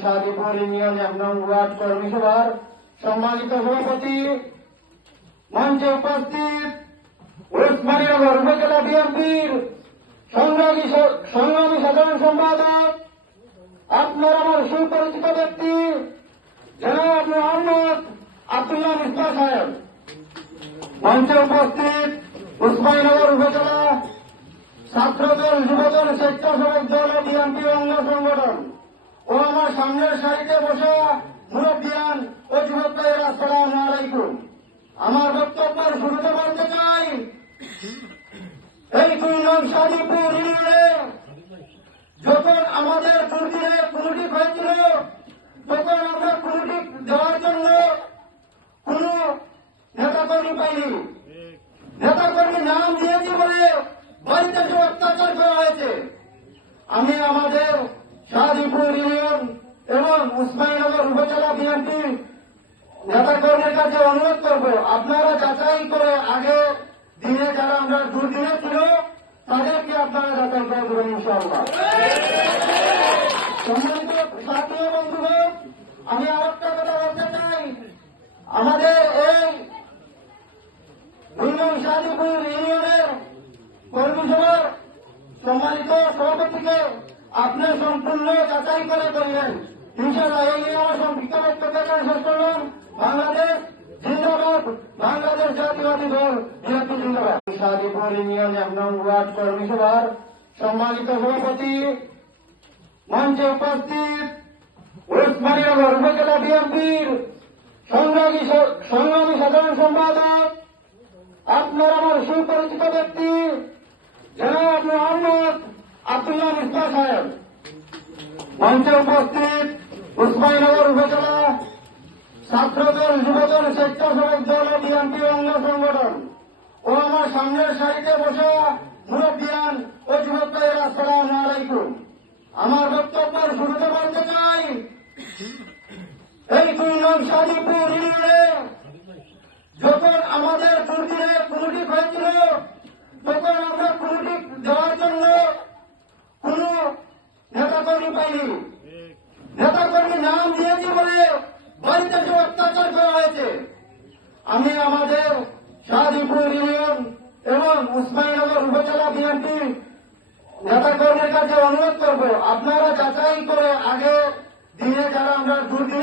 শাদীপুর union ১ নং word কর্মী সভার সম্মানিত সভাপতি, মঞ্চে উপস্থিত ওসমানীনগর উপজেলা বিএনপির সংগ্রামী সাধারণ সম্পাদক, আপনার আমার সুপরিচিত ব্যক্তি জনাব মোহাম্মদ আব্দুল্লাহ মিস্তা সাহেব, মঞ্চে উপস্থিত ওসমানীনগর উপজেলা ছাত্রদল, যুবদল, স্বেচ্ছাসেবক দল ও বিএনপি অঙ্গ সংগঠন ও আমার সামনের সারিতে বসা মুরব্বিয়ান ও যুবক ভাইয়েরা, আসসালামু আলাইকুম। আমার বক্তব্যের শুরুতে বলতে চাই, এই ২ নং শাদীপুর ইউনিয়নে যখন আমাদের দুর্দিনে কমিটি হয়েছিল, তখন আমরা কমিটি দেওয়ার জন্য কোন নেতাকর্মী পাইনি। নেতাকর্মী নাম দিয়েছি বলে বাড়িতে যে অত্যাচার করা হয়েছে। আমি আমাদের শাদীপুর ইউনিয়ন এবং ওসমানীনগর উপজেলা বিএনপি নেতাকর্মীর কাছে অনুরোধ করব, আপনারা যাচাই করে আগে দিনে যারা আমরা দুর্দিনে ছিল তাদেরকে আপনারা যাচাই করে দেবেন ইনশাআল্লাহ। সম্মানিত সাথী ও বন্ধুগণ, আমি আরেকটা কথা বলতে চাই, আমাদের এই ২ নং শাদীপুর ইউনিয়নের কর্মী সভার সম্মানিত সভাপতিকে আপনি সম্পূর্ণ যাচাই করে করলেন ইনশাআল্লাহ। এই নিয়ে আমার সংক্ষিপ্ত বক্তব্য শেষ করলাম। বাংলাদেশ জিন্দাবাদ, বাংলাদেশ জাতীয়বাদী দল বিএনপি জিন্দাবাদ। শাদীপুর ইউনিয়ন ১ নং ওয়ার্ড কর্মী সভার সম্মানিত সভাপতি, মঞ্চে উপস্থিত ওসমানীনগর উপজেলা বিএনপির সংগ্রামী সাধারণ সম্পাদক, আপনার আমার সুপরিচিত ব্যক্তি জনাব মোহাম্মদ আব্দুল্লাহ মিস্তা সাহেব, মঞ্চে উপস্থিত ওসমানীনগর উপজেলা ছাত্রদল, যুবদল, স্বেচ্ছাসেবক দল ও বিএনপি অঙ্গ সংগঠন ও আমার সামনের সারিতে বসা মুরব্বিয়ান ও যুবক ভাইয়েরা, আসসালামু আলাইকুম। আমার বক্তব্যের শুরুতে বলতে চাই, এই ২ নং শাদীপুর ইউনিয়নে যখন আমাদের দুর্দিনে কমিটি হয়েছিল, তখন আমরা কমিটি দেওয়ার জন্য কোন নেতাকর্মী পাইনি। নেতাকর্মী নাম দিয়েছি বলে বাড়িতে যে অত্যাচার করা হয়েছে। আমি আমাদের শাদীপুর ইউনিয়ন এবং ওসমানীনগর উপজেলা বিএনপি নেতাকর্মীর কাছে অনুরোধ করব, আপনারা যাচাই করে আগে দিনে যারা আমরা দুর্দিনে